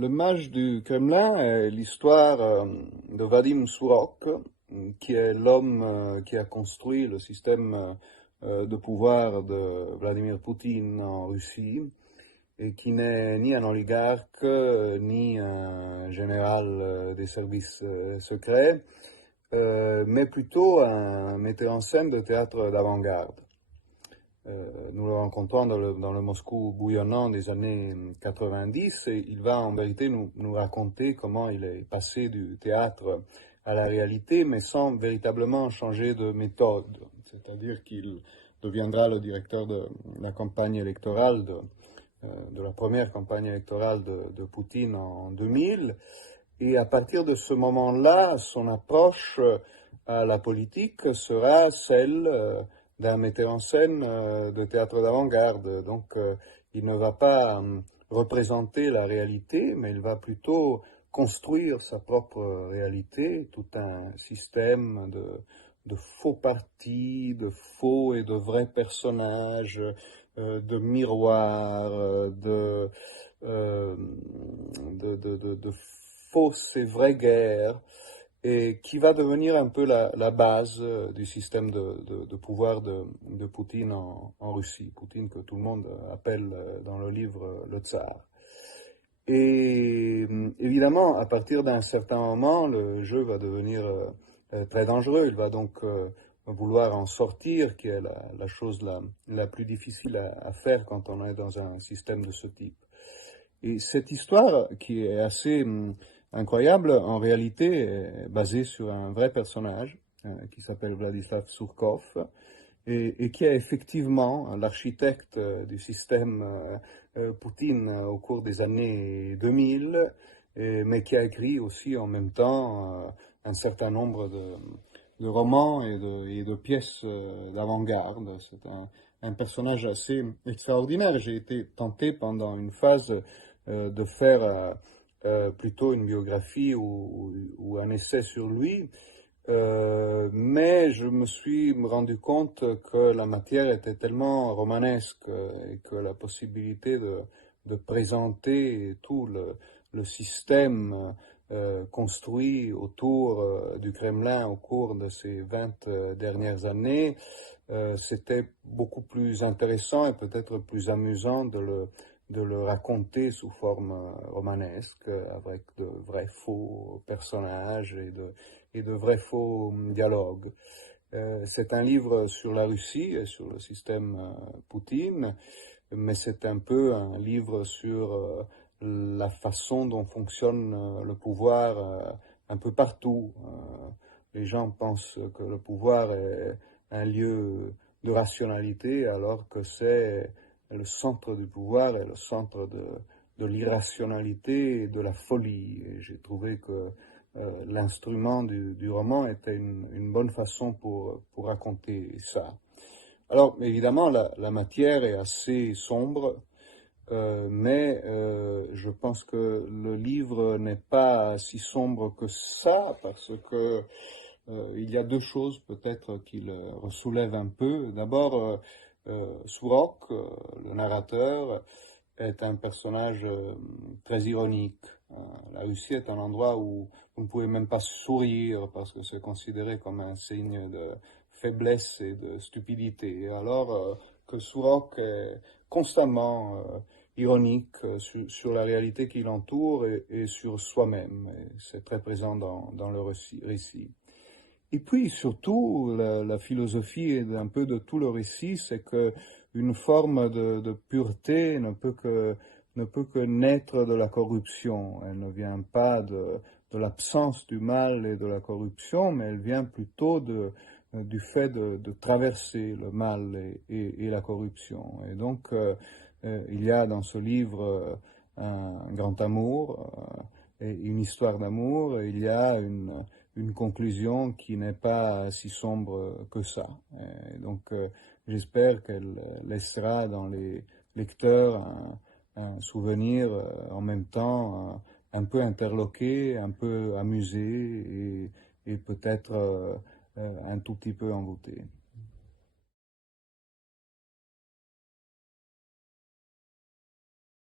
Le mage du Kremlin est l'histoire de Vadim Surok, qui est l'homme qui a construit le système de pouvoir de Vladimir Poutine en Russie, et qui n'est ni un oligarque, ni un général des services secrets, mais plutôt un metteur en scène de théâtre d'avant-garde. Nous le rencontrons dans le Moscou bouillonnant des années 90 et il va en vérité nous raconter comment il est passé du théâtre à la réalité, mais sans véritablement changer de méthode. C'est-à-dire qu'il deviendra le directeur de la campagne électorale, de la première campagne électorale de Poutine en 2000. Et à partir de ce moment-là, son approche à la politique sera celle d'un metteur en scène de théâtre d'avant-garde. Donc, il ne va pas représenter la réalité, mais il va plutôt construire sa propre réalité, tout un système de faux partis, de faux et de vrais personnages, de miroirs, de fausses et vraies guerres, et qui va devenir un peu la base du système de pouvoir de Poutine en Russie. Poutine que tout le monde appelle dans le livre le tsar. Et évidemment, à partir d'un certain moment, le jeu va devenir très dangereux. Il va donc vouloir en sortir, qui est la chose la plus difficile à faire quand on est dans un système de ce type. Et cette histoire, qui est assez incroyable, en réalité est basée sur un vrai personnage qui s'appelle Vladislav Surkov et qui est effectivement l'architecte du système Poutine au cours des années 2000, mais qui a écrit aussi en même temps un certain nombre de romans et de pièces d'avant-garde. C'est un personnage assez extraordinaire. J'ai été tenté pendant une phase de faire plutôt une biographie ou un essai sur lui, mais je me suis rendu compte que la matière était tellement romanesque et que la possibilité de présenter tout le système construit autour du Kremlin au cours de ces 20 dernières années, c'était beaucoup plus intéressant et peut-être plus amusant de le raconter sous forme romanesque, avec de vrais faux personnages et de vrais faux dialogues. C'est un livre sur la Russie et sur le système Poutine, mais c'est un peu un livre sur la façon dont fonctionne le pouvoir un peu partout. Les gens pensent que le pouvoir est un lieu de rationalité, alors que c'est le centre du pouvoir et le centre de l'irrationalité et de la folie. Et j'ai trouvé que l'instrument du roman était une bonne façon pour raconter ça. Alors, évidemment, la matière est assez sombre, mais je pense que le livre n'est pas si sombre que ça, parce que il y a deux choses peut-être qui le soulèvent un peu. D'abord, Surok, le narrateur, est un personnage très ironique. La Russie est un endroit où vous ne pouvez même pas sourire parce que c'est considéré comme un signe de faiblesse et de stupidité. Alors que Surok est constamment ironique sur la réalité qui l'entoure et sur soi-même. C'est très présent dans le récit. Et puis surtout, la philosophie un peu de tout le récit, c'est que une forme de pureté ne peut que naître de la corruption. Elle ne vient pas de l'absence du mal et de la corruption, mais elle vient plutôt du fait de traverser le mal et la corruption. Et donc, il y a dans ce livre un grand amour et une histoire d'amour, et il y a une conclusion qui n'est pas si sombre que ça. Et donc, j'espère qu'elle laissera dans les lecteurs un souvenir en même temps un peu interloqué, un peu amusé et peut-être un tout petit peu envoûté.